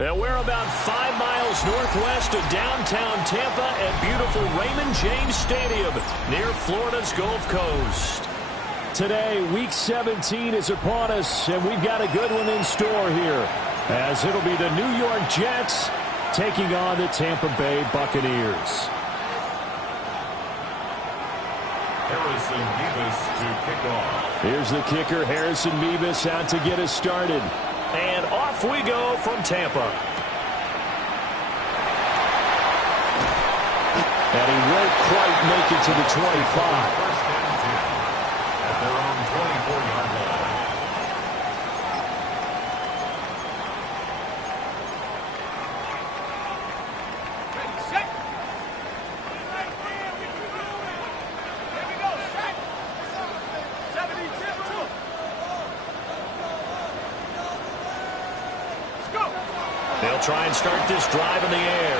And we're about 5 miles northwest of downtown Tampa at beautiful Raymond James Stadium near Florida's Gulf Coast. Today, Week 17 is upon us, and we've got a good one in store here, as it'll be the New York Jets taking on the Tampa Bay Buccaneers. Harrison Mevis to kick off. Here's the kicker, Harrison Mevis, out to get us started. And off we go from Tampa. And he won't quite make it to the 25. First down 10 at their own 24-yard line. They'll try and start this drive in the air.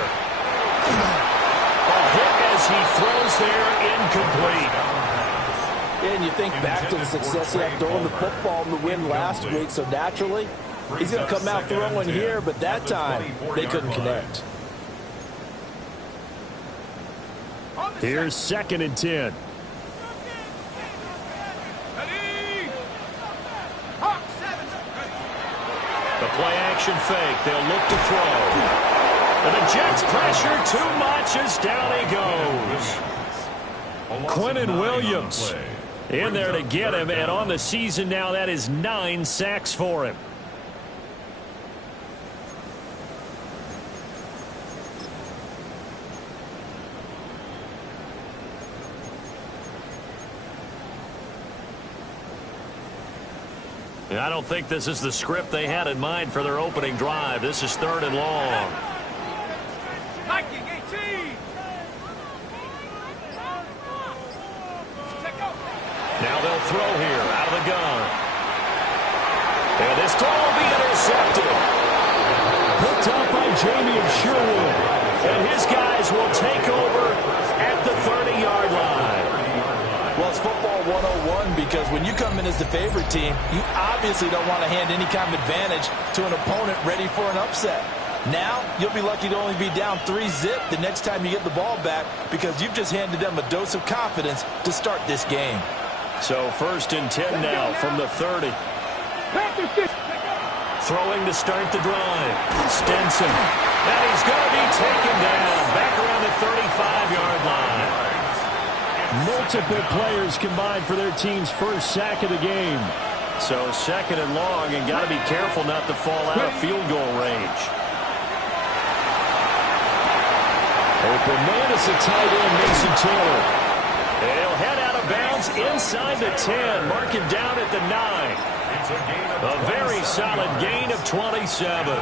A hit as he throws there, incomplete. And you think back to the success he had throwing the football in the win last week, so naturally, he's going to come out throwing here, but that time, they couldn't connect. Here's 2nd and 10. The play-action fake. They'll look to throw. And the Jets pressure too much as down he goes. Quentin Williams in there to get him, and on the season now, that is 9 sacks for him. I don't think this is the script they had in mind for their opening drive. This is 3rd and long. Now they'll throw here out of the gun. And this throw will be intercepted. Picked up by Jamie Sherwood. And his guys will take over at the 30-yard line. Well, it's football 101 because when you come in as the favorite team, you obviously don't want to hand any kind of advantage to an opponent ready for an upset. Now, you'll be lucky to only be down 3-zip the next time you get the ball back because you've just handed them a dose of confidence to start this game. So 1st and 10 now from the 30. Throwing to start the drive. Stenson. And he's going to be taken down back around the 35-yard line. Multiple players combined for their team's first sack of the game. So 2nd and long, and got to be careful not to fall out of field goal range. Open man is a tight end, Mason Taylor. They'll head out of bounds inside the 10, mark him down at the 9. A very solid gain of 27.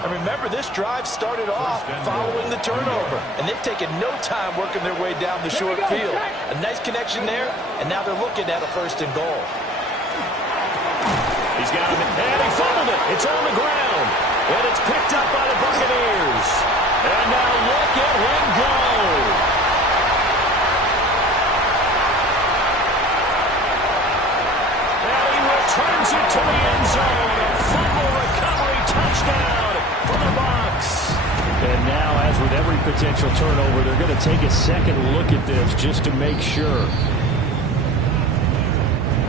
And remember, this drive started off following the turnover, and they've taken no time working their way down the short field. A nice connection there, and now they're looking at a 1st and goal. He's got him, and he fumbled it. It's on the ground, and it's picked up by the Buccaneers. And now look at him go. And he returns it to the end zone. A fumble recovery touchdown for the Bucs. And now, as with every potential turnover, they're going to take a second look at this just to make sure.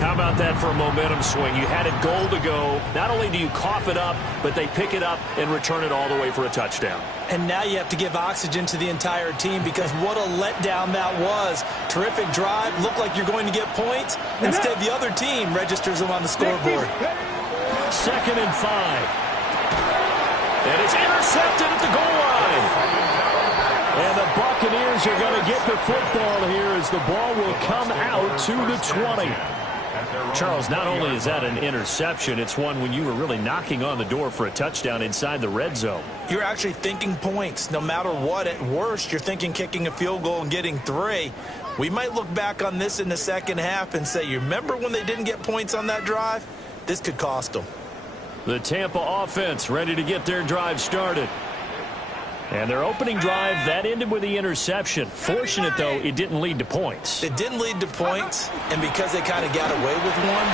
How about that for a momentum swing? You had it goal to go. Not only do you cough it up, but they pick it up and return it all the way for a touchdown. And now you have to give oxygen to the entire team because what a letdown that was. Terrific drive. Looked like you're going to get points. Instead, the other team registers them on the scoreboard. 2nd and 5. And it's intercepted at the goal line. And the Buccaneers are going to get the football here as the ball will come out to the 20. Charles, not only is that an interception, it's one when you were really knocking on the door for a touchdown inside the red zone. You're actually thinking points. No matter what, at worst, you're thinking kicking a field goal and getting 3. We might look back on this in the second half and say, you remember when they didn't get points on that drive? This could cost them. The Tampa offense ready to get their drive started. And their opening drive, that ended with the interception. Fortunate, though, it didn't lead to points. It didn't lead to points, and because they kind of got away with one,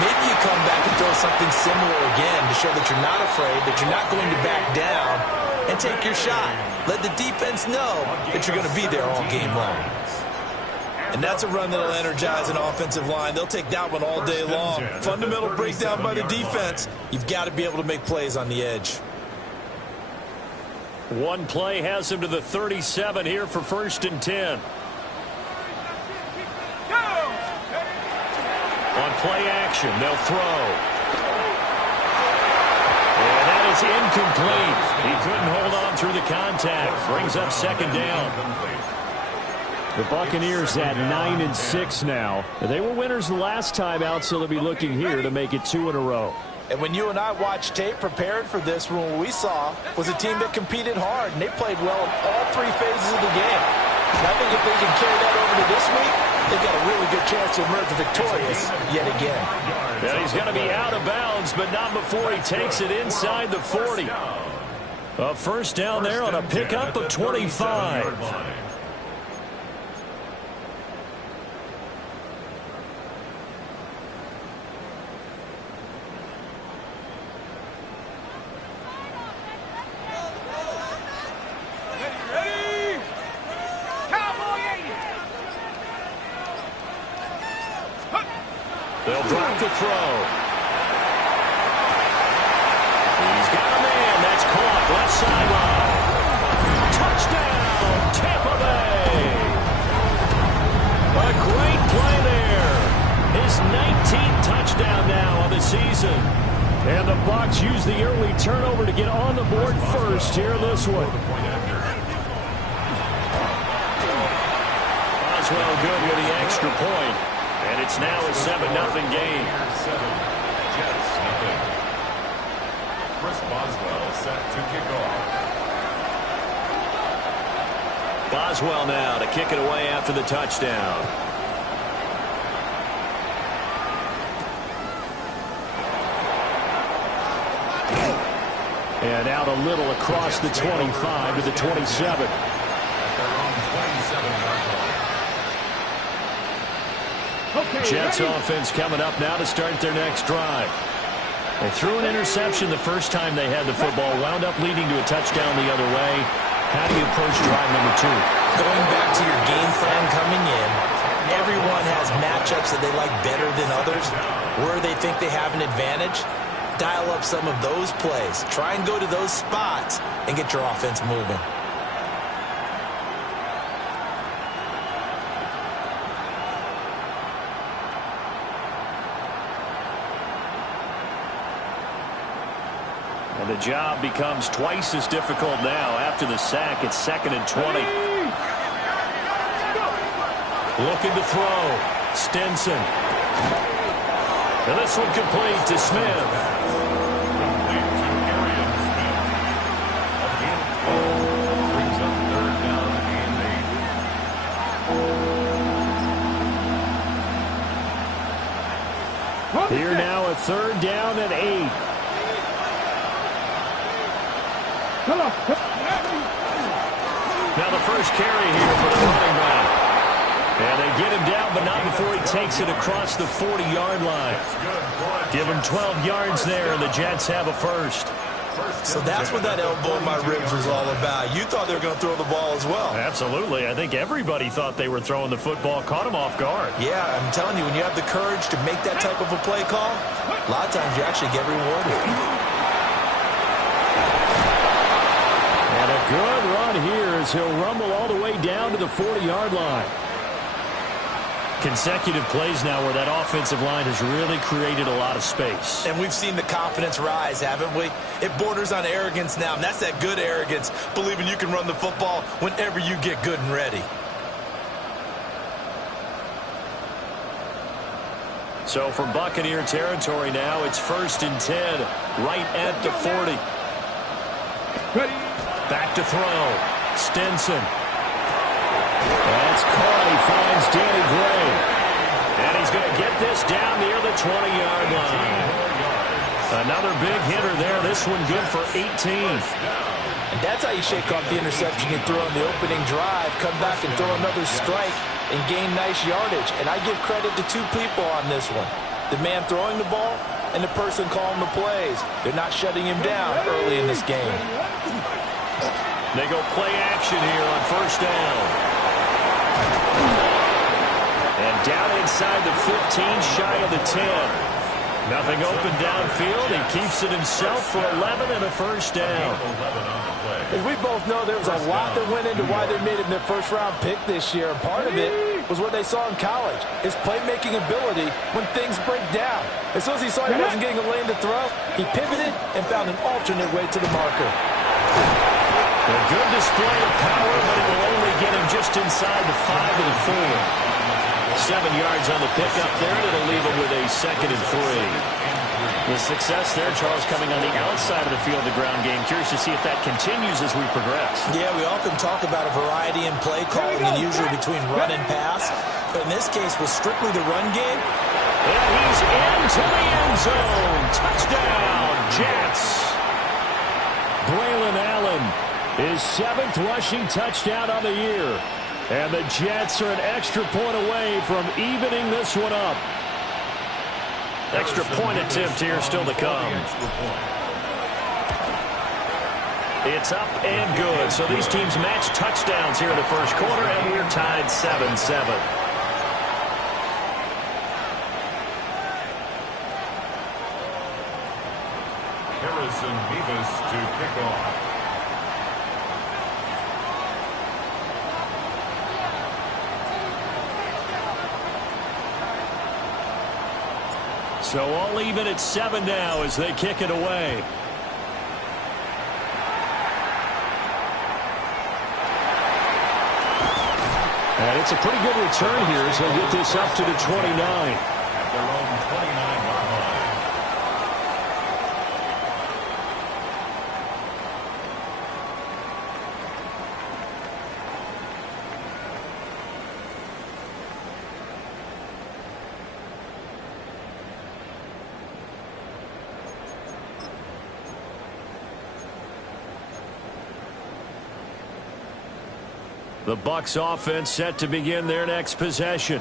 Maybe you come back and throw something similar again to show that you're not afraid, that you're not going to back down, and take your shot. Let the defense know that you're going to be there all game long. And that's a run that'll energize an offensive line. They'll take that one all day long. Fundamental breakdown by the defense. You've got to be able to make plays on the edge. One play has him to the 37 here for 1st and 10. On play action, they'll throw. And that is incomplete. He couldn't hold on through the contact. Brings up 2nd down. The Buccaneers at 9-6 now. They were winners the last time out, so they'll be looking here to make it 2 in a row. And when you and I watched tape prepared for this, what we saw was a team that competed hard, and they played well in all 3 phases of the game. And I think if they can carry that over to this week, they've got a really good chance to emerge victorious yet again. Yeah, he's going to be out of bounds, but not before he takes it inside the 40. A 1st down there on a pickup of 25. They'll drop the throw. He's got a man. That's caught. Left sideline. Touchdown, Tampa Bay. A great play there. His 19th touchdown now on the season. And the Bucs use the early turnover to get on the board first here in this one. Boswell good with the extra point. And it's now a 7-0 game. Jets, nothing. Chris Boswell set to kick off. Boswell now to kick it away after the touchdown. And out a little across the 25 to the 27. Jets offense coming up now to start their next drive. They threw an interception the first time they had the football, wound up leading to a touchdown the other way. How do you approach drive number 2? Going back to your game plan coming in, everyone has matchups that they like better than others. Where they think they have an advantage, dial up some of those plays. Try and go to those spots and get your offense moving. And the job becomes twice as difficult now after the sack. It's 2nd and 20. Looking to throw. Stinson. And this one complete to Smith. Here now a 3rd down and 8. Now the first carry here for the running back. And they get him down, but not before he takes it across the 40-yard line. Give him 12 yards there, and the Jets have a 1st. So that's what that elbow in my ribs was all about. You thought they were going to throw the ball as well. Absolutely. I think everybody thought they were throwing the football, caught him off guard. Yeah, I'm telling you, when you have the courage to make that type of a play call, a lot of times you actually get rewarded. And a good run here as he'll rumble all the way down to the 40-yard line. Consecutive plays now where that offensive line has really created a lot of space. And we've seen the confidence rise, haven't we? It borders on arrogance now, and that's that good arrogance, believing you can run the football whenever you get good and ready. So from Buccaneer territory now, it's 1st and 10, right at the 40. Back to throw. Stinson. That's caught. He finds Danny Gray. And he's going to get this down near the 20-yard line. Another big hitter there. This one good for 18. And that's how you shake off the interception you throw on the opening drive. Come back and throw another strike and gain nice yardage. And I give credit to 2 people on this one. the man throwing the ball and the person calling the plays. They're not shutting him down early in this game. They go play action here on first down. And down inside the 15, shy of the 10. Nothing open downfield. He keeps it himself for 11 and a first down. As we both know, there was a lot that went into why they made him their first-round pick this year. And part of it was what they saw in college, his playmaking ability when things break down. As soon as he saw he wasn't getting a lane to throw, he pivoted and found an alternate way to the marker. A good display of power, but it will only get him just inside the 5 of the 4. 7 yards on the pickup there, and it'll leave him with a 2nd and 3. The success there, Charles, coming on the outside of the field, the ground game. Curious to see if that continues as we progress. Yeah, we often talk about a variety in play calling and usually between run and pass. But in this case, was strictly the run game. And he's into the end zone. Touchdown, Jets. Braylon Allen, his 7th rushing touchdown on the year. And the Jets are an extra point away from evening this one up. Extra point attempt here still to come. It's up and good. So these teams match touchdowns here in the first quarter, and we're tied 7-7. Harrison Beavis to kick off. So all even at 7 now as they kick it away. And it's a pretty good return here as they'll get this up to the 29. At their own 29-yard line. The Bucs offense set to begin their next possession.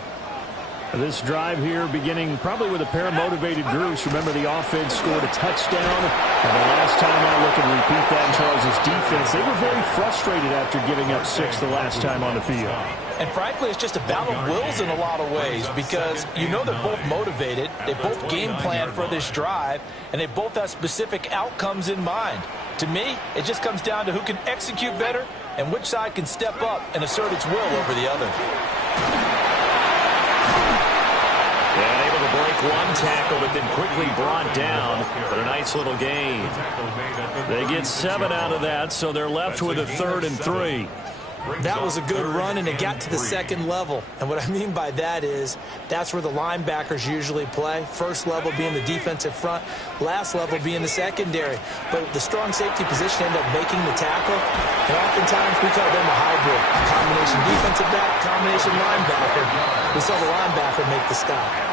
This drive here beginning probably with a pair of motivated groups. Remember, the offense scored a touchdown. And the last time I look and repeat that in Charles' defense, they were very frustrated after giving up 6 the last time on the field. And frankly, it's just a battle of wills in a lot of ways because you know they're both motivated. They both game plan for this drive, and they both have specific outcomes in mind. To me, it just comes down to who can execute better and which side can step up and assert its will over the other. And able to break one tackle, but then quickly brought down. But a nice little gain. They get 7 out of that, so they're left with a 3rd and 3. That was a good run, and it got to the second level. And what I mean by that is that's where the linebackers usually play. First level being the defensive front, last level being the secondary. But the strong safety position ended up making the tackle, and oftentimes we call them a hybrid. Combination defensive back, combination linebacker. We saw the linebacker make the stop.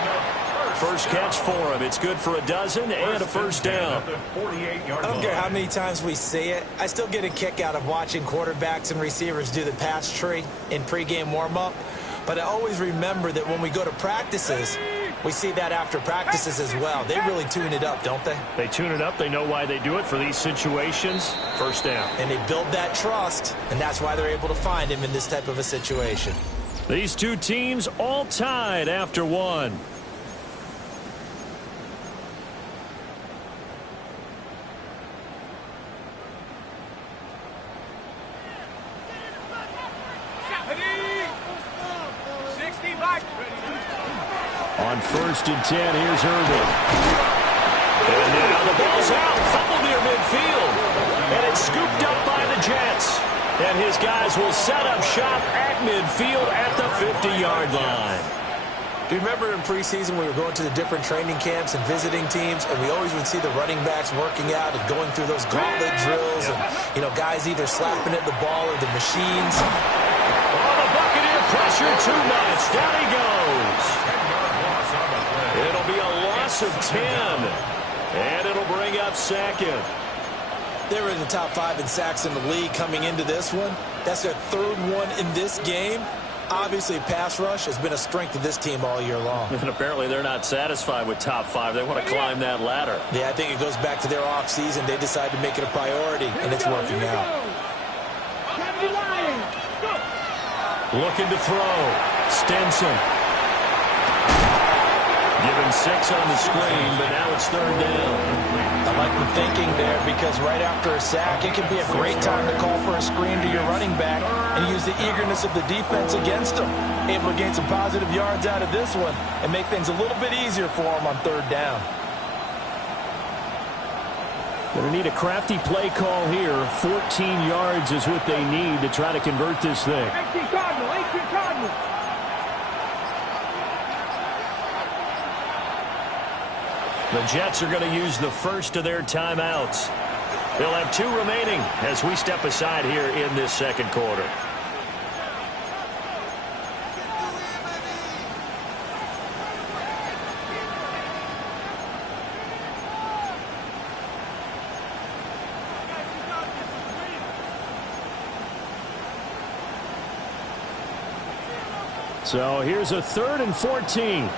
First catch for him. It's good for a dozen and a first down. I don't care how many times we see it. I still get a kick out of watching quarterbacks and receivers do the pass tree in pregame warm-up. But I always remember that when we go to practices, we see that after practices as well. They really tune it up, don't they? They tune it up. They know why they do it for these situations. First down. And they build that trust, and that's why they're able to find him in this type of a situation. These two teams all tied after one. On 1st and 10, here's Irvin. And now the ball's out, fumbled near midfield. And it's scooped up by the Jets. And his guys will set up shop at midfield at the 50-yard line. Do you remember in preseason we were going to the different training camps and visiting teams, and we always would see the running backs working out and going through those gauntlet drills and, you know, guys either slapping at the ball or the machines. Oh, the Buccaneer pressure too much. Down he goes. It'll be a loss of 10, and it'll bring up 2nd. They were in the top 5 in sacks in the league coming into this one. That's their 3rd one in this game. Obviously, pass rush has been a strength of this team all year long. And apparently they're not satisfied with top 5. They want to climb that ladder. Yeah, I think it goes back to their offseason. They decided to make it a priority, and it's working out. Looking to throw. Stinson. Given 6 on the screen, but now it's 3rd down. I like the thinking there because right after a sack, it can be a great time to call for a screen to your running back and use the eagerness of the defense against them. Able to gain some positive yards out of this one and make things a little bit easier for them on 3rd down. Going to need a crafty play call here. 14 yards is what they need to try to convert this thing. 18 Cardinal, 18 Cardinal. The Jets are going to use the first of their timeouts. They'll have 2 remaining as we step aside here in this 2nd quarter. So here's a 3rd and 14.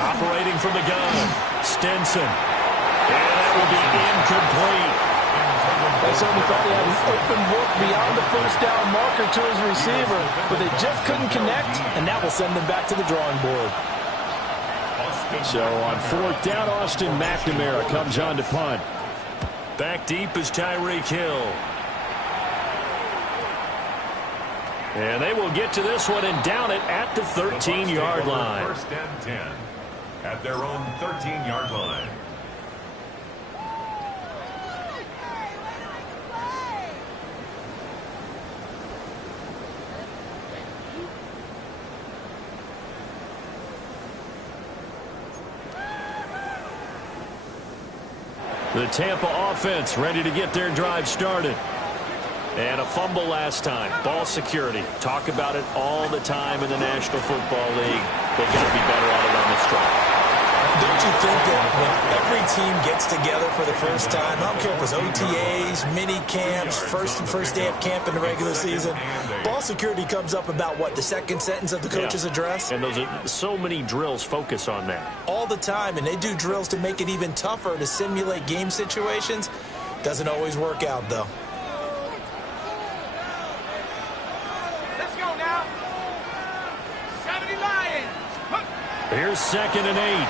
Operating from the gun, Stinson. And that will be incomplete. They certainly thought he had an open look beyond the 1st down marker to his receiver, but they just couldn't connect, and that will send them back to the drawing board. So on 4th down, Austin McNamara comes on to punt. Back deep is Tyreek Hill. And they will get to this one and down it at the 13-yard line. 1st and 10 at their own 13-yard line. The Tampa offense ready to get their drive started. And a fumble last time. Ball security. Talk about it all the time in the National Football League. They've got to be better at it on this drive. Don't you think that when every team gets together for the first time, I don't care if it was OTAs, mini camps, first day of camp in the regular season, ball security comes up about what, the 2nd sentence of the coach's address? And those are so many drills focus on that. All the time, and they do drills to make it even tougher to simulate game situations. Doesn't always work out, though. Here's 2nd and 8.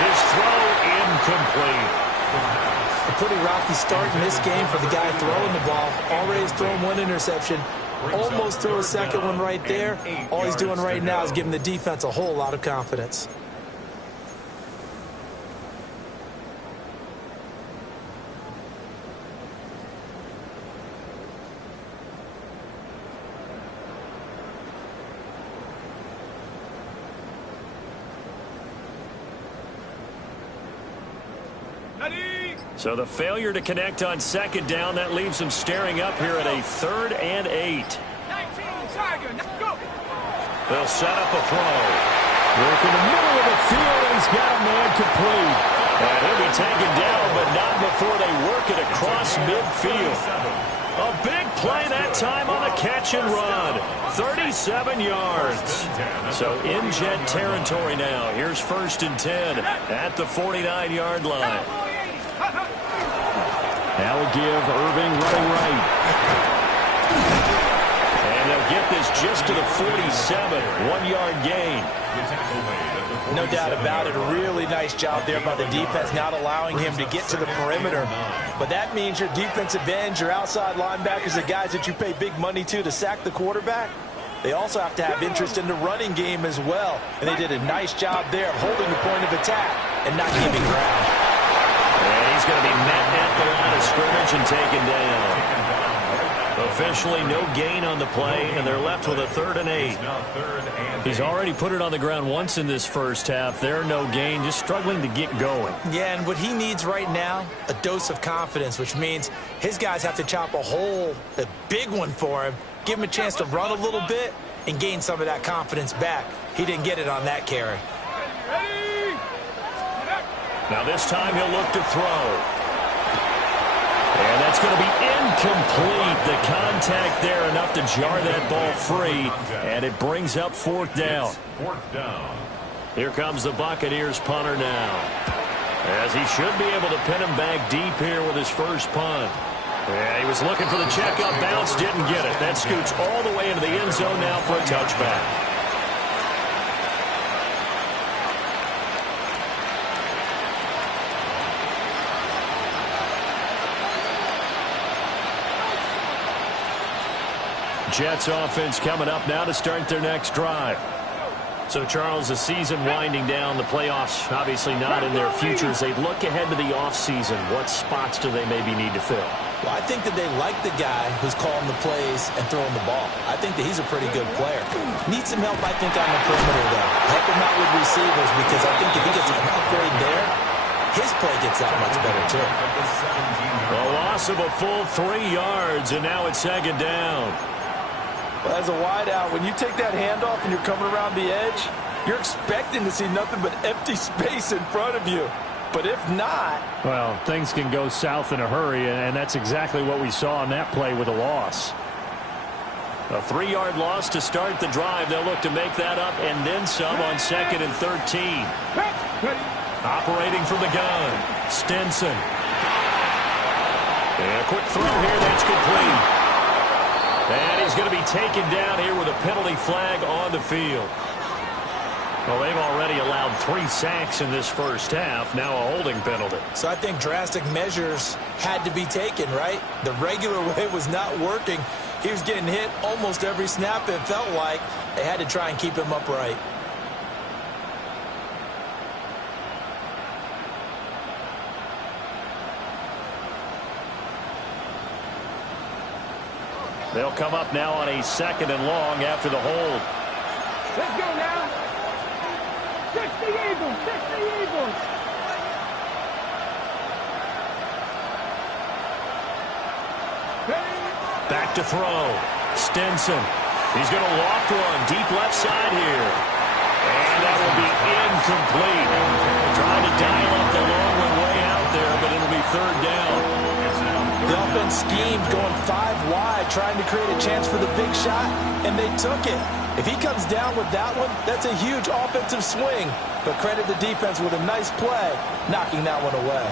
His throw incomplete. A pretty rocky start in this game for the guy throwing the ball. Already has thrown 1 interception. Almost threw a 2nd one right there. All he's doing right now is giving the defense a whole lot of confidence. So the failure to connect on 2nd down, that leaves them staring up here at a 3rd and 8. They'll set up a throw. Work in the middle of the field, and he's got a man complete. And he'll be taken down, but not before they work it across midfield. A big play that time on the catch and run. 37 yards. So in Jet territory now. Here's 1st and 10 at the 49-yard line. That'll give Irving running right. And they'll get this just to the 47. 1-yard gain. No doubt about it. A really nice job there by the defense, not allowing him to get to the perimeter. But that means your defensive ends, your outside linebackers, the guys that you pay big money to sack the quarterback, they also have to have interest in the running game as well. And they did a nice job there of holding the point of attack and not giving ground. And he's going to be met at the line of scrimmage and taken down. Officially no gain on the play, and they're left with a 3rd and 8. He's already put it on the ground once in this first half. There, no gain, just struggling to get going. Yeah, and what he needs right now, a dose of confidence, which means his guys have to chop a big one for him, give him a chance to run a little bit and gain some of that confidence back. He didn't get it on that carry. Now this time he'll look to throw. And that's going to be Incomplete. The contact there enough to jar that ball free, and it brings up fourth down. Fourth down. Here comes the Buccaneers punter now, as he should be able to pin him back deep here with his first punt. Yeah, he was looking for the checkup bounce, didn't get it. That scoots all the way into the end zone now for a touchback. Jets offense coming up now to start their next drive. So, Charles, the season winding down, the playoffs obviously not in their future. As they look ahead to the offseason, what spots do they maybe need to fill? Well, I think that they like the guy who's calling the plays and throwing the ball. I think that he's a pretty good player. Needs some help, I think, on the perimeter, though. Help him out with receivers, because I think if he gets an upgrade there, his play gets that much better, too. A loss of a full 3 yards, and now it's second down. Well, as a wideout, when you take that handoff and you're coming around the edge, you're expecting to see nothing but empty space in front of you. But if not... Well, things can go south in a hurry, and that's exactly what we saw on that play with a loss. A 3-yard loss to start the drive. They'll look to make that up and then some on 2nd and 13. Operating from the gun, Stinson. And a quick throw here, that's complete. And he's going to be taken down here with a penalty flag on the field. Well, they've already allowed 3 sacks in this first half. Now a holding penalty. So I think drastic measures had to be taken, right? The regular way was not working. He was getting hit almost every snap, it felt like. They had to try and keep him upright. They'll come up now on a 2nd and long after the hold. Let's go now. 60 Eagles. 60 Eagles. Back to throw. Stinson. He's going to loft one deep left side here. And that will be incomplete. Trying to dial up the long one way out there, but it'll be 3rd down. The offense schemed going 5 wide, trying to create a chance for the big shot, and they took it. If he comes down with that one, that's a huge offensive swing. But credit the defense with a nice play, knocking that one away.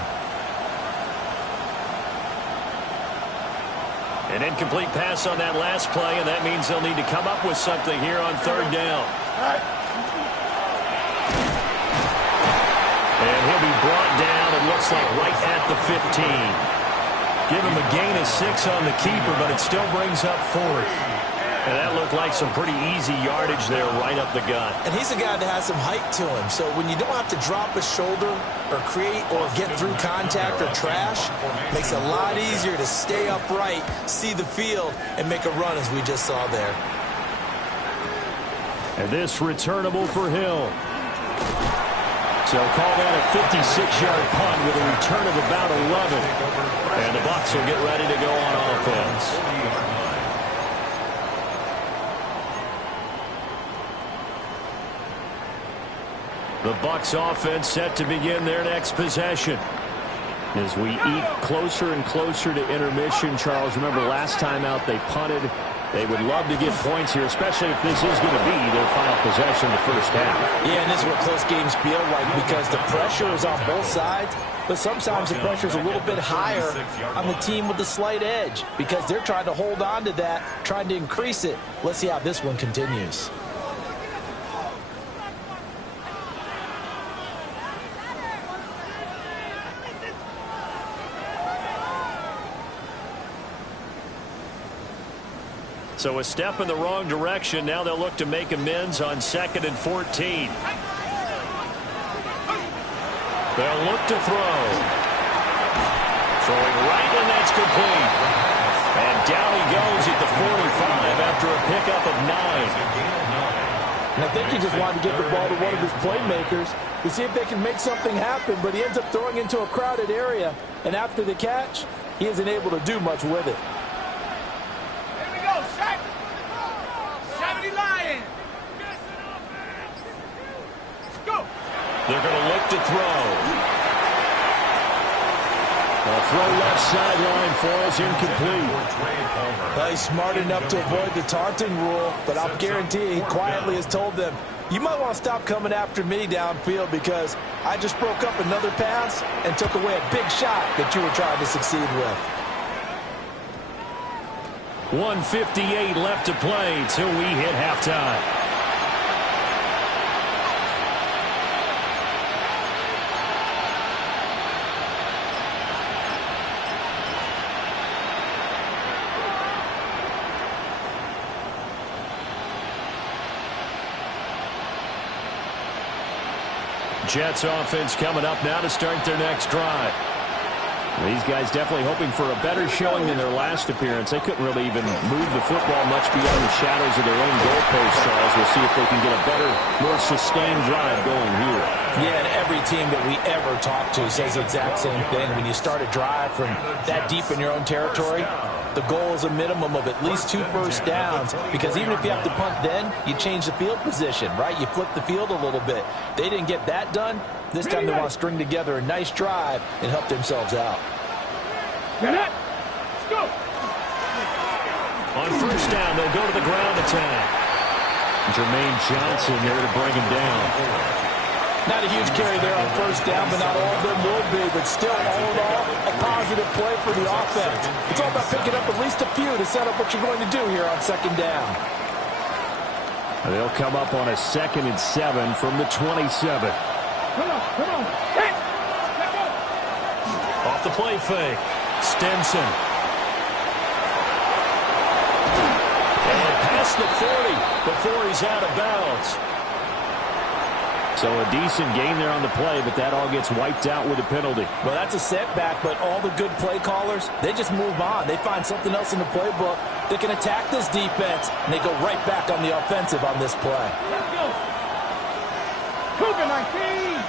An incomplete pass on that last play, and that means they'll need to come up with something here on 3rd down. And he'll be brought down, it looks like right at the 15. Give him a gain of 6 on the keeper, but it still brings up 4th. And that looked like some pretty easy yardage there right up the gut. And he's a guy that has some height to him, so when you don't have to drop a shoulder or create or get through contact or trash, it makes it a lot easier to stay upright, see the field, and make a run as we just saw there. And this returnable for Hill. So call that a 56-yard punt with a return of about 11. And the Bucs will get ready to go on offense. The Bucs offense set to begin their next possession. As we eke closer and closer to intermission, Charles, remember last time out they punted. They would love to get points here, especially if this is going to be their final possession in the first half. Yeah, and this is what close games feel like because the pressure is on both sides, but sometimes the pressure is a little bit higher on the team with the slight edge because they're trying to hold on to that, trying to increase it. Let's see how this one continues. So a step in the wrong direction. Now they'll look to make amends on 2nd and 14. They'll look to throw. Throwing right, and that's complete. And down he goes at the 45 after a pickup of 9. And I think he just wanted to get the ball to one of his playmakers to see if they can make something happen, but he ends up throwing into a crowded area. And after the catch, he isn't able to do much with it. They're going to look to throw. A throw left sideline falls incomplete. Well, he's smart enough to avoid the taunting rule, but I'll guarantee he quietly has told them, you might want to stop coming after me downfield because I just broke up another pass and took away a big shot that you were trying to succeed with. 1:58 left to play till we hit halftime. Jets offense coming up now to start their next drive. These guys definitely hoping for a better showing than their last appearance. They couldn't really even move the football much beyond the shadows of their own goalpost, Charles. We'll see if they can get a better, more sustained drive going here. Yeah, and every team that we ever talk to says the exact same thing. When you start a drive from that deep in your own territory, the goal is a minimum of at least 2 first downs, because even if you have to punt then, you change the field position, right? You flip the field a little bit. They didn't get that done. This time they want to string together a nice drive and help themselves out. Let's go. On first down, they'll go to the ground attack. Jermaine Johnson there to bring him down. Not a huge carry there on first down, but not all of them will be. But still, all in all, a positive play for the offense. It's all about picking up at least a few to set up what you're going to do here on second down. They'll come up on a 2nd and 7 from the 27. Come on. Hey. Off the play fake. Stenson. And past the 40 before he's out of bounds. So a decent gain there on the play, but that all gets wiped out with a penalty. Well, that's a setback, but all the good play callers, they just move on. They find something else in the playbook. They can attack this defense, and they go right back on the offensive on this play. Let's go. Cougar 19.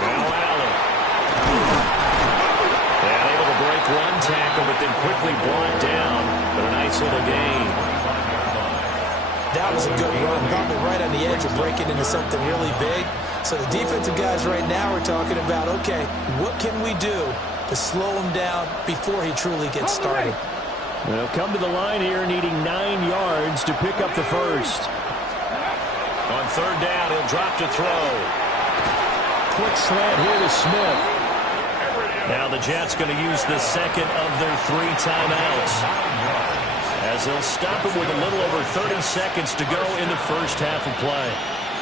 Now Allen. And able to break one tackle, but then quickly brought down. But a nice little gain. That was a good run, probably right on the edge of breaking into something really big. So the defensive guys right now are talking about, okay, what can we do to slow him down before he truly gets started? They'll come to the line here needing 9 yards to pick up the first. On third down, he'll drop to throw. Quick slant here to Smith. Now the Jets going to use the second of their 3 timeouts, as they'll stop it with a little over 30 seconds to go in the first half of play.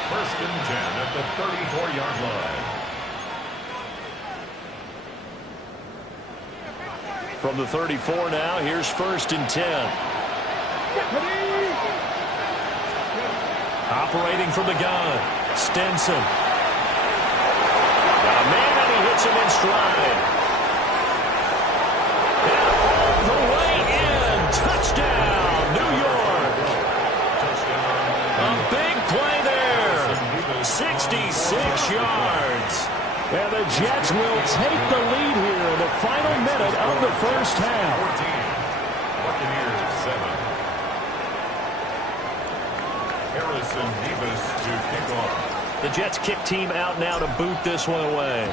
1st and 10 at the 34-yard line. From the 34 now, here's 1st and 10. Operating from the gun, Stenson. Got a man, and he hits him in stride. And all the way in. Touchdown, New York. A big play there. 66 yards. And the Jets will take the lead here in the final minute of the first half. 14, Buccaneers 7. Harrison Davis to kick off. The Jets kick team out now to boot this one away.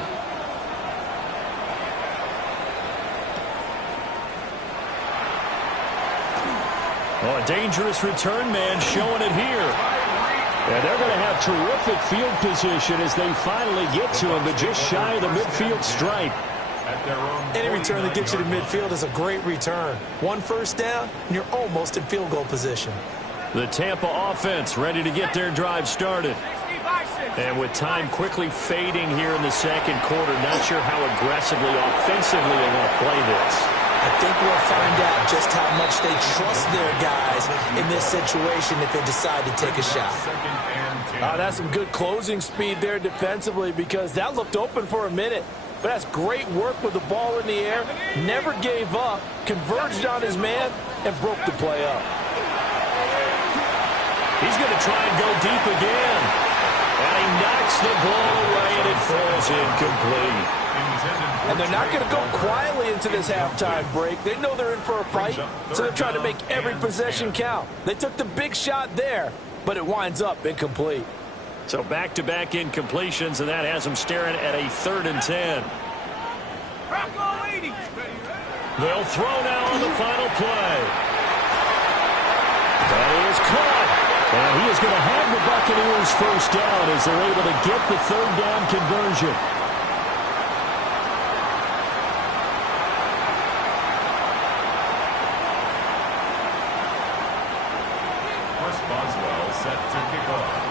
Oh, a dangerous return man showing it here. And they're going to have terrific field position as they finally get to him, but just shy of the midfield stripe. Any return that gets you to midfield is a great return. 1 first down, and you're almost in field goal position. The Tampa offense ready to get their drive started. And with time quickly fading here in the second quarter, not sure how aggressively, offensively they want to play this. I think we'll find out just how much they trust their guys in this situation if they decide to take a shot. That's some good closing speed there defensively, because that looked open for a minute. But that's great work with the ball in the air. Never gave up, converged on his man, and broke the play up. He's going to try and go deep again. And he knocks the ball away, and it falls incomplete. And they're not going to go quietly into this halftime break. They know they're in for a fight, so they're trying to make every possession count. They took the big shot there, but it winds up incomplete. So back-to-back incompletions, and that has them staring at a 3rd and 10. They'll throw now on the final play. That is caught. And he is going to have the Buccaneers first down as they're able to get the 3rd down conversion. Boswell set to kick off.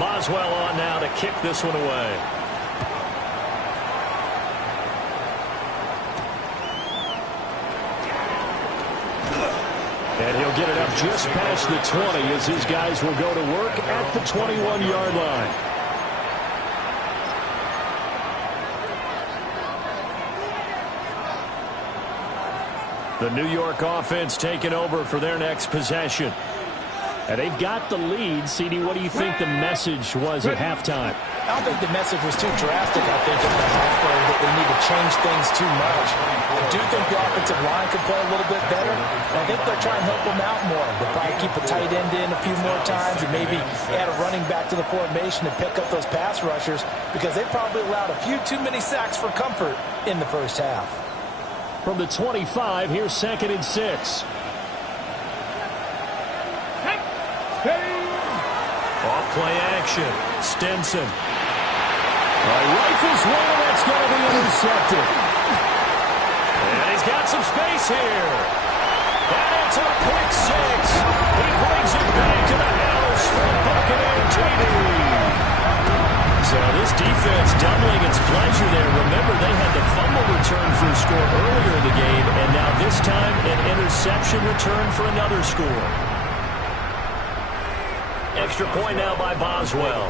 Boswell on now to kick this one away. And he'll get it up just past the 20 as his guys will go to work at the 21-yard line. The New York offense taking over for their next possession. And they've got the lead. CD, what do you think the message was at halftime? I don't think the message was too drastic. I think in the halfway that they need to change things too much. I do think the offensive line could play a little bit better. And I think they'll try and help them out more. They'll probably keep a tight end in a few more times and maybe add a running back to the formation to pick up those pass rushers because they probably allowed a few too many sacks for comfort in the first half. From the 25, here's 2nd and 6. Off play action. Stinson. Rifles one, that's going to be intercepted. And he's got some space here. And it's a pick 6. He brings it back to the house for a Buccaneer TD. So this defense doubling its pleasure there. Remember, they had the fumble return for a score earlier in the game, and now this time an interception return for another score. Extra point now by Boswell.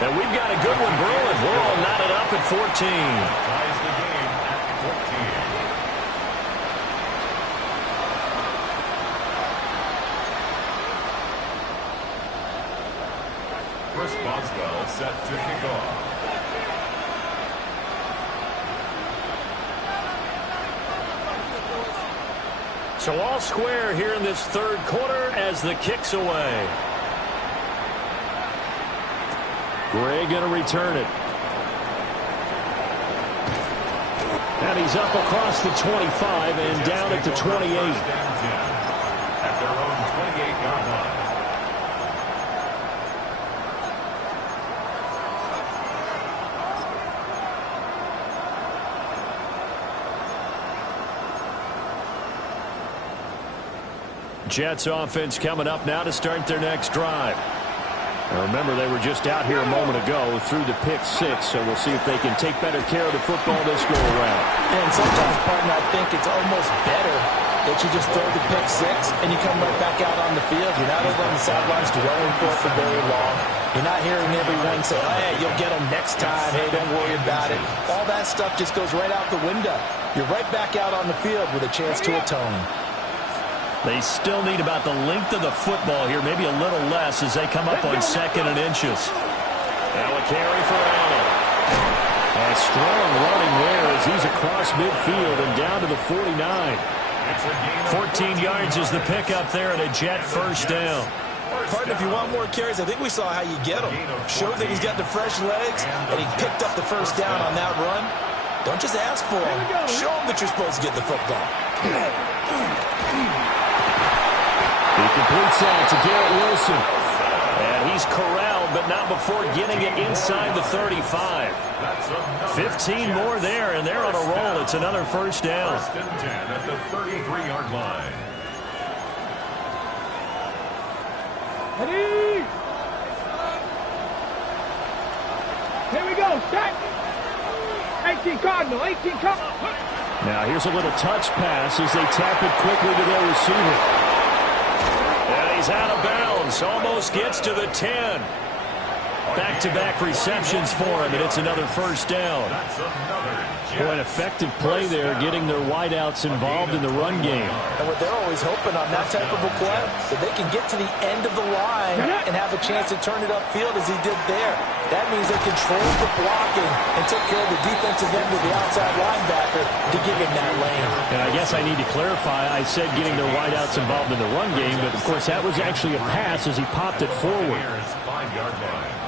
And we've got a good one brewing. We're all knotted up at 14. Ties the game at 14. Chris Boswell set to kick off. So all square here in this 3rd quarter as the kick's away. Gray going to return it. And he's up across the 25 and down at the 28. At their own 28-yard line. Jets offense coming up now to start their next drive. Now remember, they were just out here a moment ago through the pick 6, so we'll see if they can take better care of the football this go around. And sometimes, partner, I think it's almost better that you just throw the pick 6 and you come right back out on the field. You're not over on the sidelines dwelling for it for very long. You're not hearing everyone say, oh, hey, you'll get them next time. Hey, don't worry about it. All that stuff just goes right out the window. You're right back out on the field with a chance to atone. They still need about the length of the football here, maybe a little less as they come up on 2nd and inches. Now a carry for Allen. A strong running there as he's across midfield and down to the 49. 14 yards is the pickup there and a Jet first down. Partner, if you want more carries, I think we saw how you get him. Showed that he's got the fresh legs, and he picked up the first down on that run. Don't just ask for him. Show him that you're supposed to get the football. He completes that to Garrett Wilson. And he's corralled, but not before getting it inside the 35. 15 more there, and they're on a roll. It's another first down. 1st and 10 at the 33-yard line. Ready? Here we go. Set. 18 Cardinal. 18 Cardinal. Now here's a little touch pass as they tap it quickly to their receiver. And he's out of bounds. Almost gets to the 10. Back-to-back receptions for him, and it's another first down. That's another Boy, an effective play there, getting their wideouts involved in the run game. And what they're always hoping on that type of a play, that they can get to the end of the line and have a chance to turn it upfield as he did there. That means they controlled the blocking and took care of the defensive end with the outside linebacker to give him that lane. And I guess I need to clarify, I said getting their wideouts involved in the run game, but of course that was actually a pass as he popped it forward. 5-yard line.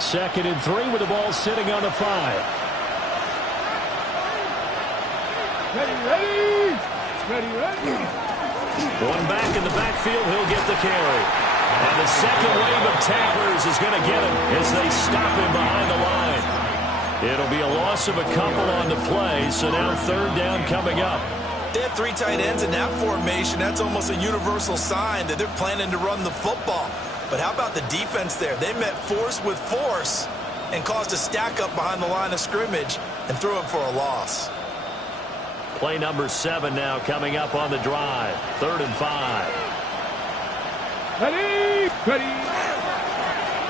2nd and 3 with the ball sitting on the 5. Ready. One back in the backfield, he'll get the carry. And the second wave of tacklers is going to get him as they stop him behind the line. It'll be a loss of a couple on the play, so now 3rd down coming up. They have 3 tight ends in that formation. That's almost a universal sign that they're planning to run the football. But how about the defense there? They met force with force and caused a stack up behind the line of scrimmage and threw him for a loss. Play number 7 now coming up on the drive. 3rd and 5. Ready.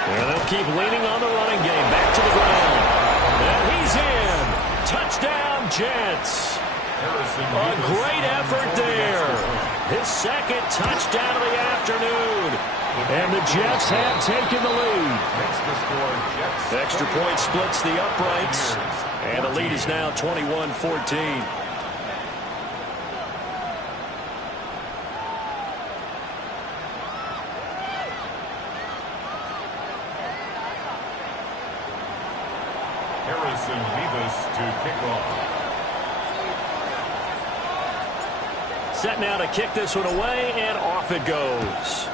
And they'll keep leaning on the running game. Back to the ground. And he's in. Touchdown, Jets. A great effort there. His 2nd touchdown of the afternoon. And the Jets have taken the lead. Extra point splits the uprights. And the lead is now 21-14. Harrison Vivas to kick off. Set now to kick this one away, and off it goes.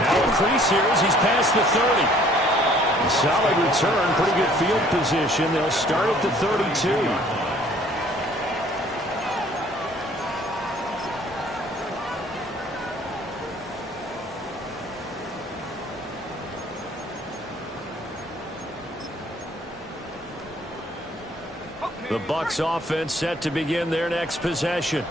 Now a crease here as he's past the 30. Solid return, pretty good field position. They'll start at the 32. The Bucs offense set to begin their next possession.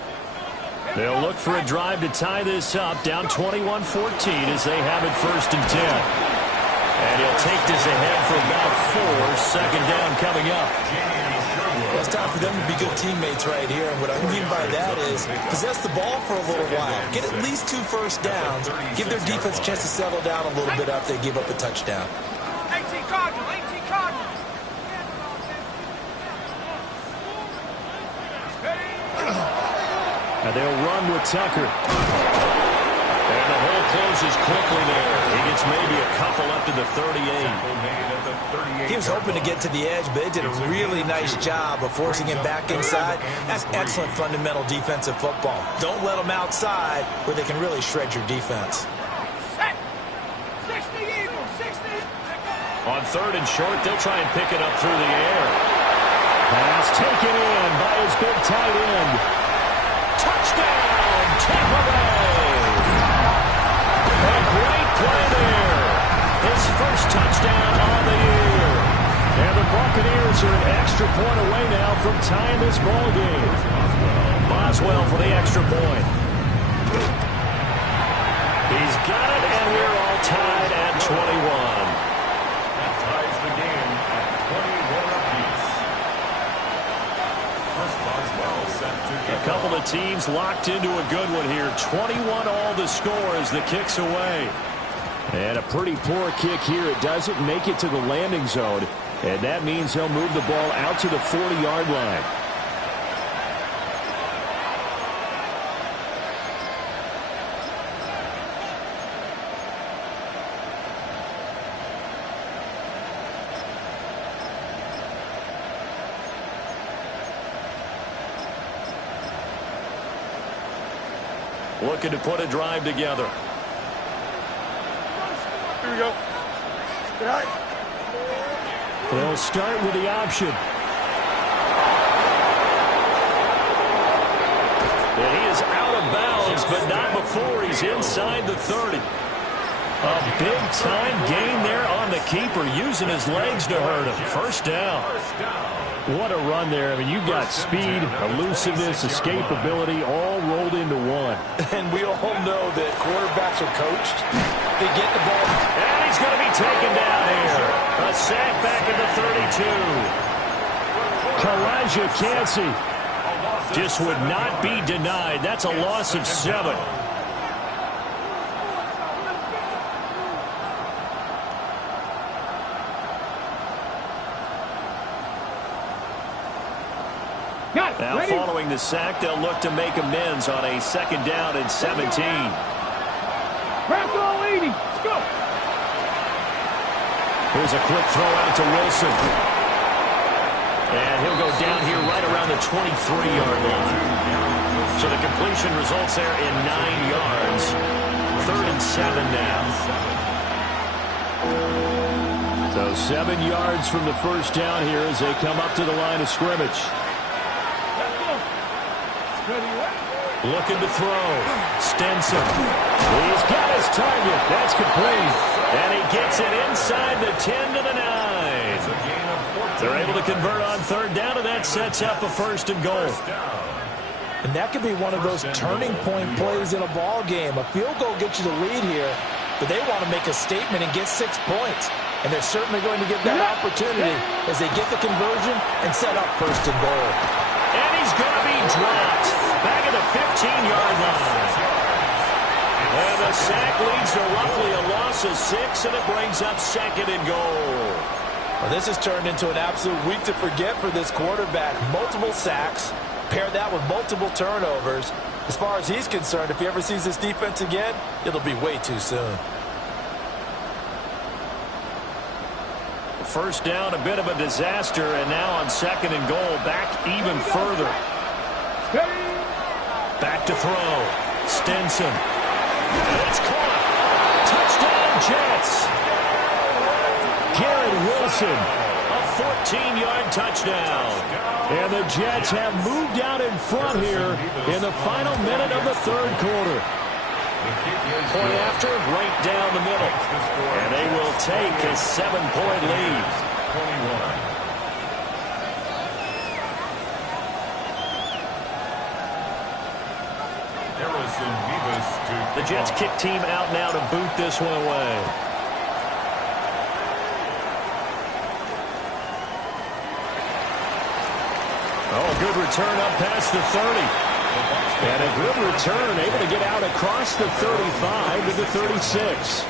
They'll look for a drive to tie this up, down 21-14 as they have it 1st and 10. And he'll take this ahead for about 4. 2nd down coming up. Well, it's time for them to be good teammates right here. And what I mean by that is possess the ball for a little while. Get at least 2 first downs. Give their defense a chance to settle down a little bit after they give up a touchdown. 18 Cardinal. And they'll run with Tucker. And the hole closes quickly there. He gets maybe a couple up to the 38. He was hoping to get to the edge, but they did a really nice job of forcing him back inside. That's excellent fundamental defensive football. Don't let them outside where they can really shred your defense. 60 Eagles, 60. On 3rd and short, they'll try and pick it up through the air. Pass taken in by his big tight end. Touchdown, Tampa Bay. A great play there. His first touchdown on the year. And the Buccaneers are an extra point away now from tying this ball game. Boswell for the extra point. He's got it, and we're all tied at 21. That ties the game at 21 apiece. Chris Boswell set to kick A couple of teams locked into a good one here. 21 all the score as the kick's away. And a pretty poor kick here. It doesn't make it to the landing zone. And that means he'll move the ball out to the 40-yard line. Looking to put a drive together. Here we go. They'll start with the option. And he is out of bounds, but not before he's inside the 30. A big-time gain there on the keeper, using his legs to hurt him. First down. What a run there. I mean, you've got speed, elusiveness, escapability all rolled into one. And we all know that quarterbacks are coached. They get the ball. And he's going to be taken down here. A sack back at the 32. Kalijah Cansey Just would not be denied. That's a loss of 7. Now, following the sack, they'll look to make amends on a 2nd down and 17. Press all 80. Let's go. Here's a quick throw out to Wilson. And he'll go down here right around the 23-yard line. So the completion results there in 9 yards. 3rd and 7 now. So 7 yards from the first down here as they come up to the line of scrimmage. Looking to throw. Stenson. He's got his target. That's complete. And he gets it inside the 10 to the 9. They're able to convert on 3rd down, and that sets up a 1st and goal. And that could be one of those turning point plays in a ball game. A field goal gets you the lead here, but they want to make a statement and get 6 points. And they're certainly going to get that opportunity as they get the conversion and set up 1st and goal. And he's going to be dropped back at the 15-yard line. And the sack leads to roughly a loss of 6, and it brings up 2nd and goal. Well, this has turned into an absolute week to forget for this quarterback. Multiple sacks, pair that with multiple turnovers. As far as he's concerned, if he ever sees this defense again, it'll be way too soon. First down, a bit of a disaster, and now on 2nd and goal, back even further. Back to throw. Stenson. It's caught. Touchdown, Jets. Garrett Wilson. A 14-yard touchdown. And the Jets have moved out in front here in the final minute of the 3rd quarter. Point after, right down the middle. And they will take a 7-point lead. 21. The Jets kick team out now to boot this one away. Oh, good return up past the 30. And a good return, able to get out across the 35 to the 36.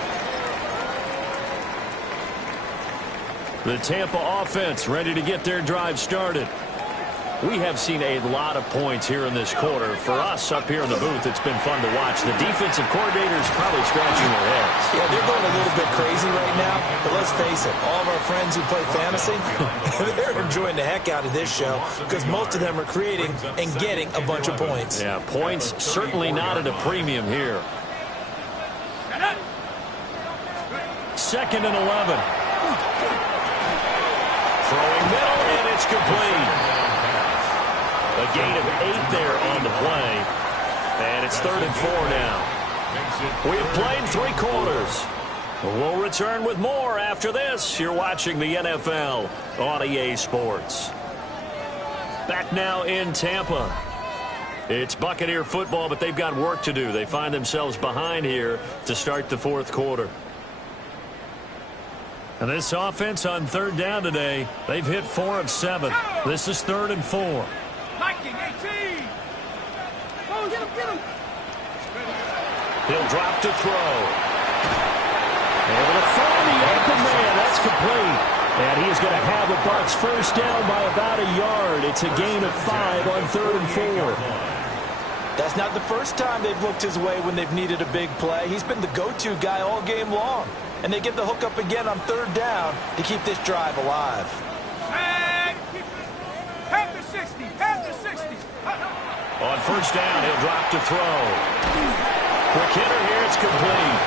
The Tampa offense ready to get their drive started. We have seen a lot of points here in this quarter. For us up here in the booth, it's been fun to watch. The defensive coordinators probably scratching their heads. Yeah, they're going a little bit crazy right now, but let's face it, all of our friends who play fantasy, they're enjoying the heck out of this show because most of them are creating and getting a bunch of points. Yeah, points certainly not at a premium here. 2nd and 11. Throwing middle, and it's complete. A gain of 8 there on the play. And it's 3rd and 4 now. We've played 3 quarters. We'll return with more after this. You're watching the NFL on EA Sports. Back now in Tampa. It's Buccaneer football, but they've got work to do. They find themselves behind here to start the 4th quarter. And this offense on 3rd down today, they've hit 4 of 7. This is 3rd and 4. Liking 18. Oh, get him. He'll drop to throw. Able to find the open man. That's complete. And he's going to have the Bucs first down by about a yard. It's a gain of 5 on 3rd and 4. That's not the first time they've looked his way when they've needed a big play. He's been the go-to guy all game long. And they get the hook up again on 3rd down to keep this drive alive. After 60. On first down, he'll drop to throw. Quick hitter here, it's complete.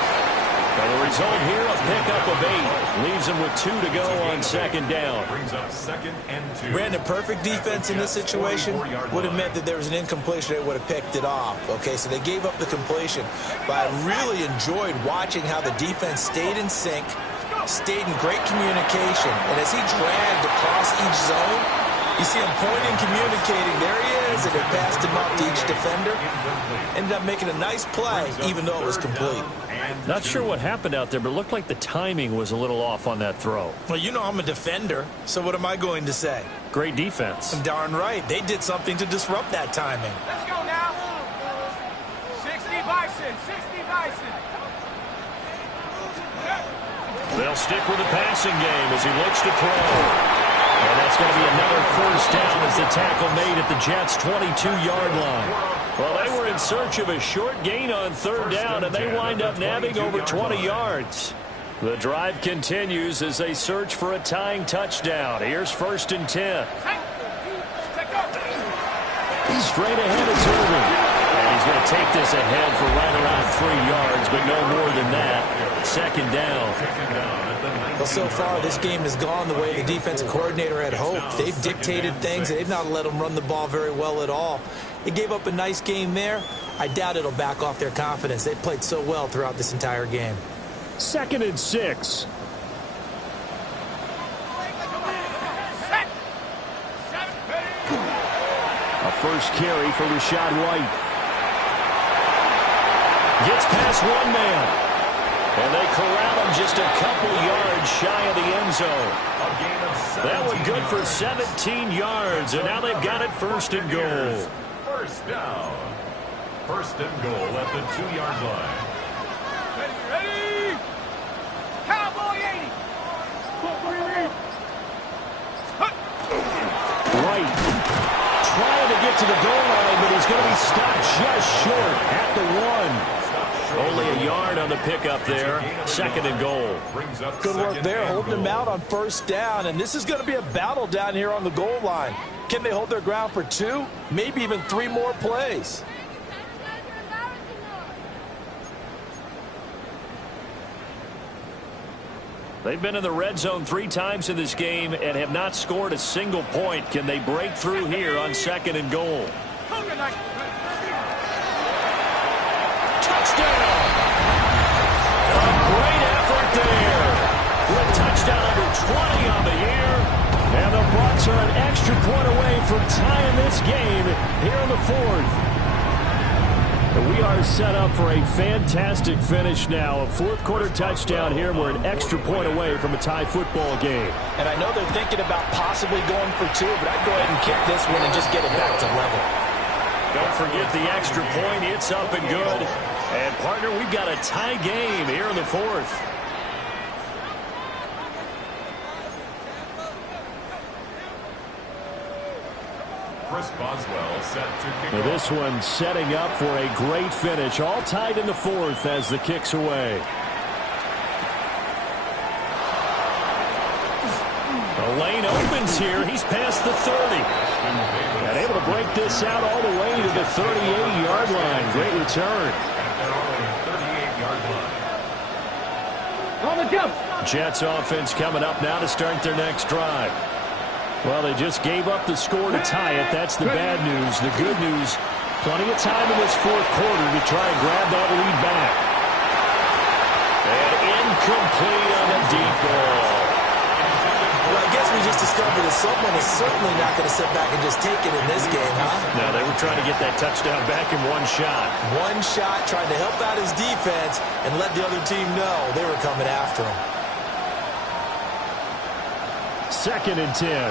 And the result here, a pickup of 8. Leaves him with 2 to go on 2nd down. Brings up 2nd and 2. Brandon, perfect defense in this situation would have meant that there was an incompletion. They would have picked it off. Okay, so they gave up the completion. But I really enjoyed watching how the defense stayed in sync, stayed in great communication. And as he dragged across each zone, You see him pointing, communicating. There he is, and it passed him up to each defender. Ended up making a nice play, even though it was complete. Not sure what happened out there, but it looked like the timing was a little off on that throw. Well, you know I'm a defender, so what am I going to say? Great defense. Darn right. They did something to disrupt that timing. Let's go now. 60 Bison, 60 Bison. They'll stick with the passing game as he looks to throw. And that's going to be another first down as the tackle made at the Jets' 22-yard line. Well, they were in search of a short gain on third down, and they wind up nabbing over 20 yards. The drive continues as they search for a tying touchdown. Here's 1st and 10. Straight ahead is Irving. And he's going to take this ahead for right around 3 yards, but no more than that. 2nd down. Well, so far, this game has gone the way the defensive coordinator had hoped. They've dictated things, and they've not let them run the ball very well at all. They gave up a nice game there. I doubt it'll back off their confidence. They played so well throughout this entire game. 2nd and 6. A first carry for Rachaad White. Gets past one man. And they corral him just a couple yards shy of the end zone. That one good for 17 yards, and now they've got it 1st and goal. First down. 1st and goal at the 2-yard line. Ready? Cowboy 80. White trying to get to the goal line, but he's going to be stopped just short at the 1. Only a yard on the pickup there. 2nd and goal. Good work there, holding them out on 1st down. And this is going to be a battle down here on the goal line. Can they hold their ground for 2, maybe even 3 more plays? They've been in the red zone 3 times in this game and have not scored a single point. Can they break through here on 2nd and goal? Touchdown! A great effort there. With a touchdown under 20 on the year. And the Bucs are an extra point away from tying this game here in the 4th. We are set up for a fantastic finish now. A 4th quarter touchdown here. We're an extra point away from a tie football game. And I know they're thinking about possibly going for 2, but I'd go ahead and kick this one and just get it back to level. Don't forget the extra point. It's up and good. And, partner, we've got a tie game here in the 4th. Chris Boswell set to kick off. This one setting up for a great finish. All tied in the 4th as the kick's away. The lane opens here. He's past the 30. And able to break this out all the way to the 38-yard line. Great return. On the jump. Jets offense coming up now to start their next drive. Well, they just gave up the score to tie it. That's the bad news. The good news, plenty of time in this 4th quarter to try and grab that lead back. And incomplete on the deep ball. Well, I guess we just discovered that someone is certainly not going to sit back and just take it in this game, huh? No, they were trying to get that touchdown back in one shot. One shot, trying to help out his defense and let the other team know they were coming after him. 2nd and 10.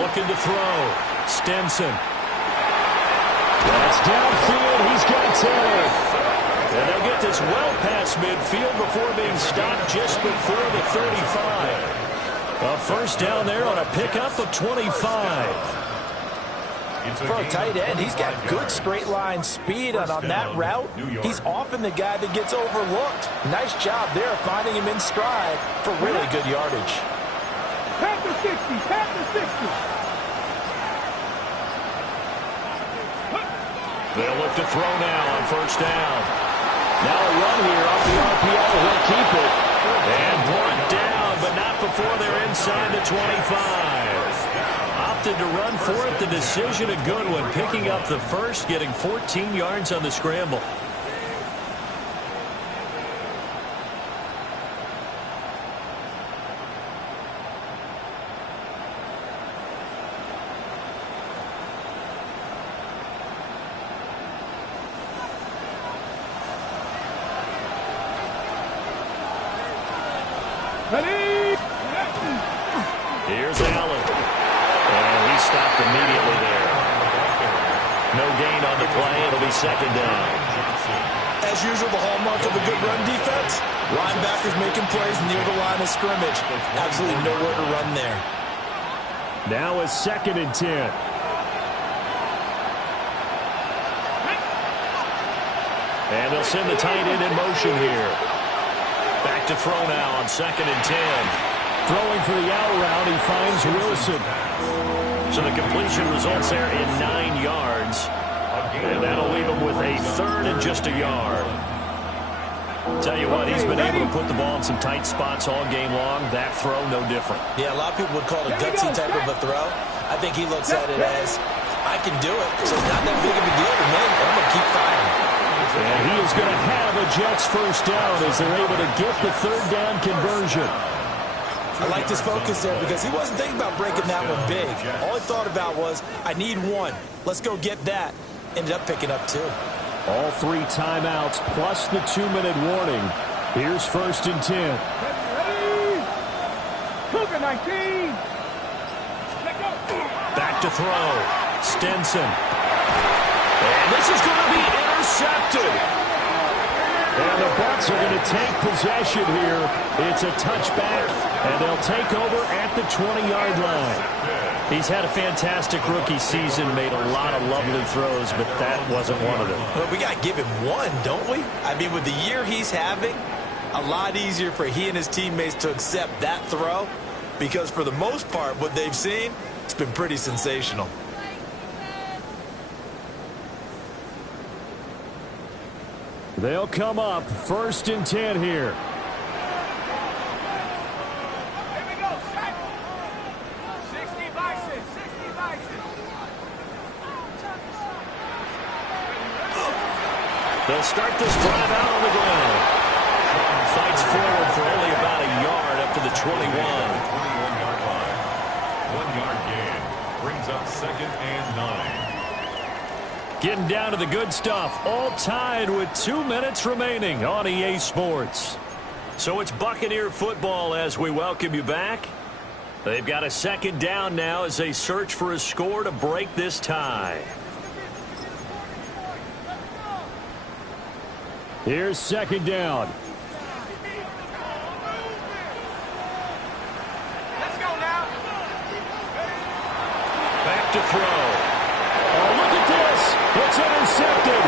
Looking to throw. Stenson. That's downfield. He's got Taylor. And they'll get this well past midfield before being stopped just before the 35. A first down there on a pickup of 25. For a tight end, he's got good straight line speed, and on that route, he's often the guy that gets overlooked. Nice job there finding him in stride for really good yardage. Panther 60, Panther 60. They'll look to throw now on first down. Now a run here off the RPO. He'll keep it. And brought down, but not before they're inside the 25. Opted to run for it. The decision a good one. Picking up the first, getting 14 yards on the scramble. Ready? Here's Allen. And he stopped immediately there. No gain on the play. It'll be second down. As usual, the hallmark of a good run defense, linebackers making plays near the line of scrimmage. Absolutely nowhere to run there. Now a 2nd and 10. And they'll send the tight end in motion here. Back to throw now on 2nd and 10. Throwing for the out route, he finds Wilson. So the completion results there in 9 yards. And that'll leave him with a 3rd and just a yard. Tell you what, he's been able to put the ball in some tight spots all game long. That throw, no different. Yeah, a lot of people would call it a gutsy type of a throw. I think he looks at it as, I can do it, so it's not that big of a deal to me. I'm going to keep firing. And he is going to have a Jets first down as they're able to get the 3rd down conversion. I liked his focus there because he wasn't thinking about breaking that one big. All he thought about was, I need 1. Let's go get that. Ended up picking up 2. All 3 timeouts plus the 2-minute warning. Here's 1st and 10. Ready? Cougar 19. Let go. Back to throw. Stinson. And this is going to be intercepted. And the Bucs are going to take possession here. It's a touchback, and they'll take over at the 20-yard line. He's had a fantastic rookie season, made a lot of lovely throws, but that wasn't one of them. Well, we got to give him 1, don't we? I mean, with the year he's having, a lot easier for he and his teammates to accept that throw because for the most part, what they've seen, it's been pretty sensational. They'll come up 1st and 10 here. They'll start this drive out on the ground. Fights forward for only about a yard up to the 21. 21-yard line. 1-yard gain. Brings up 2nd and 9. Getting down to the good stuff. All tied with 2 minutes remaining on EA Sports. So it's Buccaneer football as we welcome you back. They've got a 2nd down now as they search for a score to break this tie. Here's 2nd down. Let's go now. Back to throw. Oh, look at this. It's intercepted.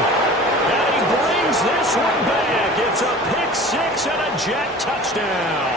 And he brings this one back. It's a pick 6 and a Jet touchdown.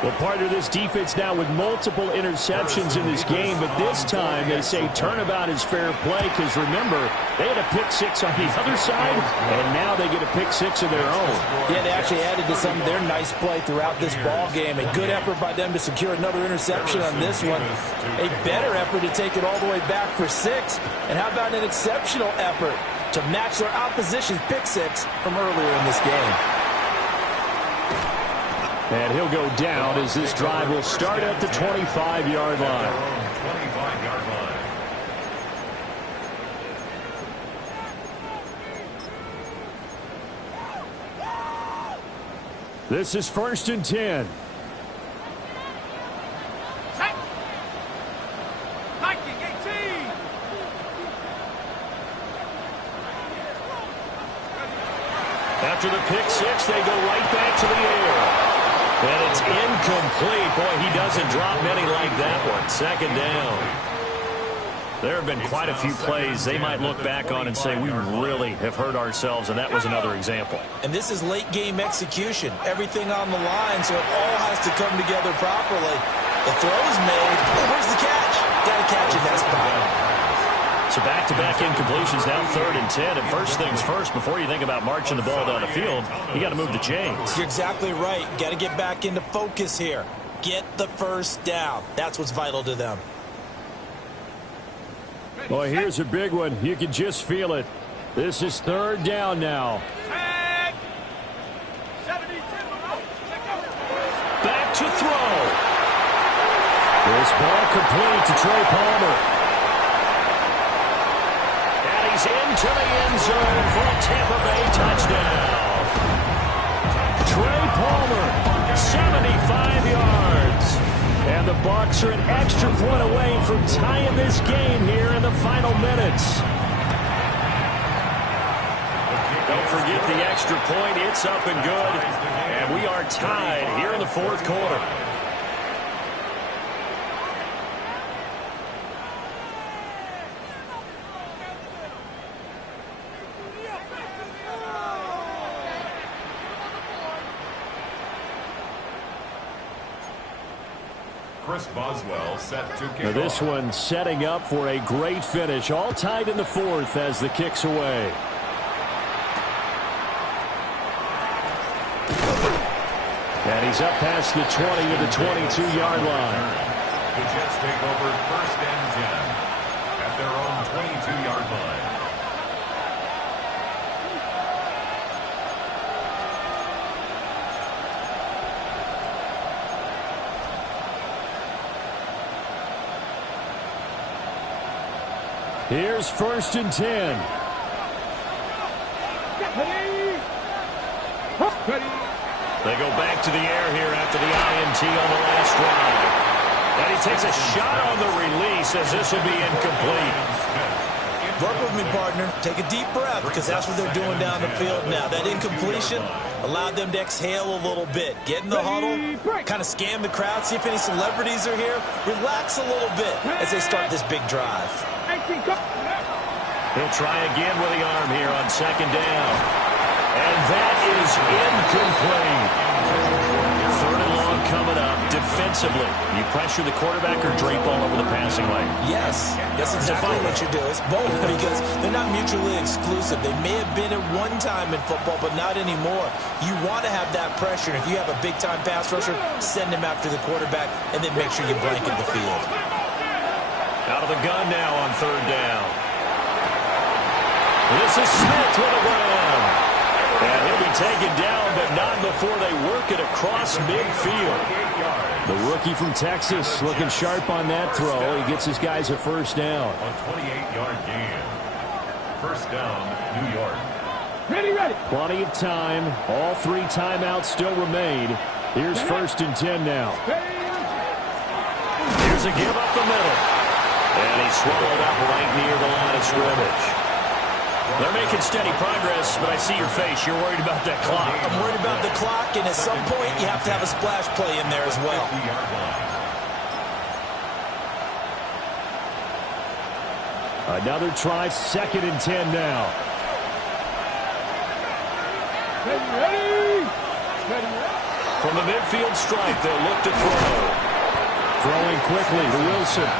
Well, partner, this defense now with multiple interceptions in this game, but this time they say turnabout is fair play because, remember, they had a pick 6 on the other side, and now they get a pick 6 of their own. Yeah, they actually added to some of their nice play throughout this ball game. A good effort by them to secure another interception on this one. A better effort to take it all the way back for 6. And how about an exceptional effort to match their opposition's pick 6 from earlier in this game. And he'll go down as this drive will start at the 25-yard line. 25-yard line. This is 1st and 10. After the pick 6, they go right back to the air. And it's incomplete. Boy, he doesn't drop many like that one. 2nd down. There have been quite a few plays they might look back on and say, we really have hurt ourselves, and that was another example. And this is late game execution. Everything on the line, so it all has to come together properly. The throw's made. Where's the catch? Got to catch in that spot. So back-to-back incompletions now 3rd and 10. And first things first, before you think about marching the ball down the field, you got to move the chains. You're exactly right. Got to get back into focus here. Get the first down. That's what's vital to them. Boy, here's a big one. You can just feel it. This is 3rd down now. Back to throw. This ball complete to Trey Palmer. He's into the end zone for a Tampa Bay touchdown. Trey the Bucs are an extra point away from tying this game here in the final minutes. Don't forget the extra point. It's up and good. And we are tied here in the fourth quarter. Chris Boswell set to kick Now this off. one setting up for a great finish. All tied in the fourth as the kick's away. And he's up past the 20 to the 22-yard line. The Jets take over 1st and 10 at their own 22-yard line. Here's 1st and 10. They go back to the air here after the INT on the last drive. And he takes a shot on the release as this will be incomplete. Work with me, partner. Take a deep breath because that's what they're doing down the field now. That incompletion allowed them to exhale a little bit. Get in the huddle, kind of scan the crowd, see if any celebrities are here. Relax a little bit as they start this big drive. He'll try again with the arm here on 2nd down. And that is incomplete. 3rd and long coming up defensively. You pressure the quarterback or drape all over the passing lane? Yes, that's exactly what you do. It's both because they're not mutually exclusive. They may have been at one time in football, but not anymore. You want to have that pressure. If you have a big-time pass rusher, send him after the quarterback, and then make sure you blanket the field. Out of the gun now on 3rd down. This is Smith with a ground. And he'll be taken down, but not before they work it across midfield. The rookie from Texas looking sharp on that throw. He gets his guys a 1st down. A 28-yard gain. 1st down, New York. Ready. Plenty of time. All 3 timeouts still remain. Here's 1st and 10 now. Here's a give up the middle. And he's swallowed up right near the line of scrimmage. They're making steady progress, but I see your face. You're worried about that clock. I'm worried about the clock, and at some point, you have to have a splash play in there as well. Another try, 2nd and 10 now. Ready. From the midfield stripe, they'll look to throw. Throwing quickly to Wilson.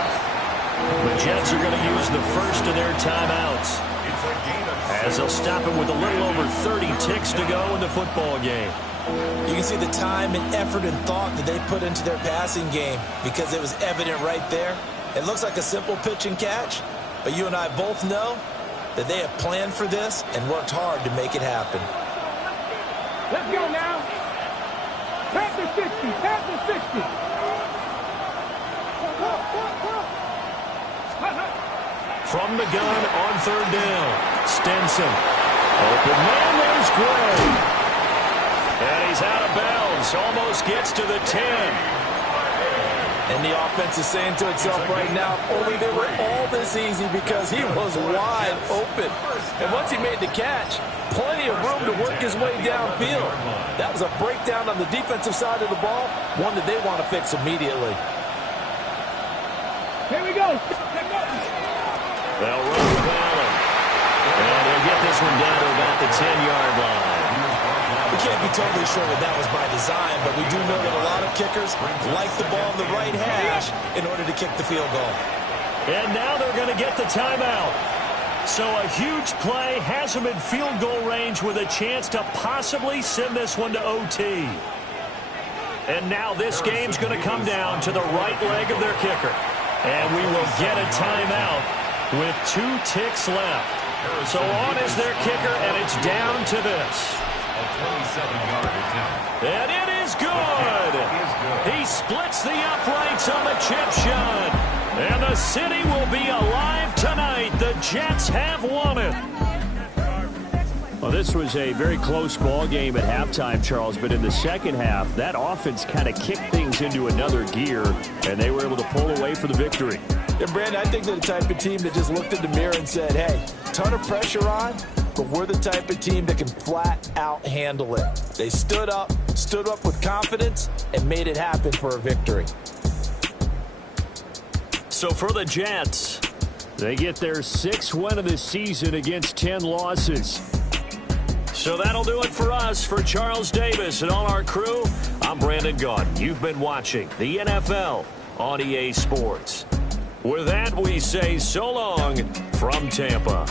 The Jets are going to use the first of their timeouts, as they'll stop it with a little over 30 ticks to go in the football game. You can see the time and effort and thought that they put into their passing game because it was evident right there. It looks like a simple pitch and catch, but you and I both know that they have planned for this and worked hard to make it happen. Let's go now. Tap the 60. From the gun on 3rd down, Stenson. Open man, there's Gray. And he's out of bounds, almost gets to the 10. And the offense is saying to itself right now, only they were all this easy because he was wide open. And once he made the catch, plenty of room to work his way downfield. That was a breakdown on the defensive side of the ball, one that they want to fix immediately. Here we go. They'll run with Allen. And they'll get this one down to about the 10-yard line. We can't be totally sure that that was by design, but we do know that a lot of kickers like the ball in the right hash in order to kick the field goal. And now they're going to get the timeout. So a huge play has them in field goal range with a chance to possibly send this one to OT. And now this game's going to come down to the right leg of their kicker. And we will get a timeout with 2 ticks left. So on is their kicker, and it's down to this. A 27-yard attempt. And it is good. He splits the uprights on the chip shot. And the city will be alive tonight. The Jets have won it. Well, this was a very close ball game at halftime, Charles, but in the second half, that offense kind of kicked things into another gear, and they were able to pull away for the victory. Yeah, Brandon, I think they're the type of team that just looked in the mirror and said, hey, ton of pressure on, but we're the type of team that can flat out handle it. They stood up with confidence, and made it happen for a victory. So for the Jets, they get their 6th win of the season against 10 losses. So that'll do it for us. For Charles Davis and all our crew, I'm Brandon Gaudin. You've been watching the NFL on EA Sports. With that, we say so long from Tampa.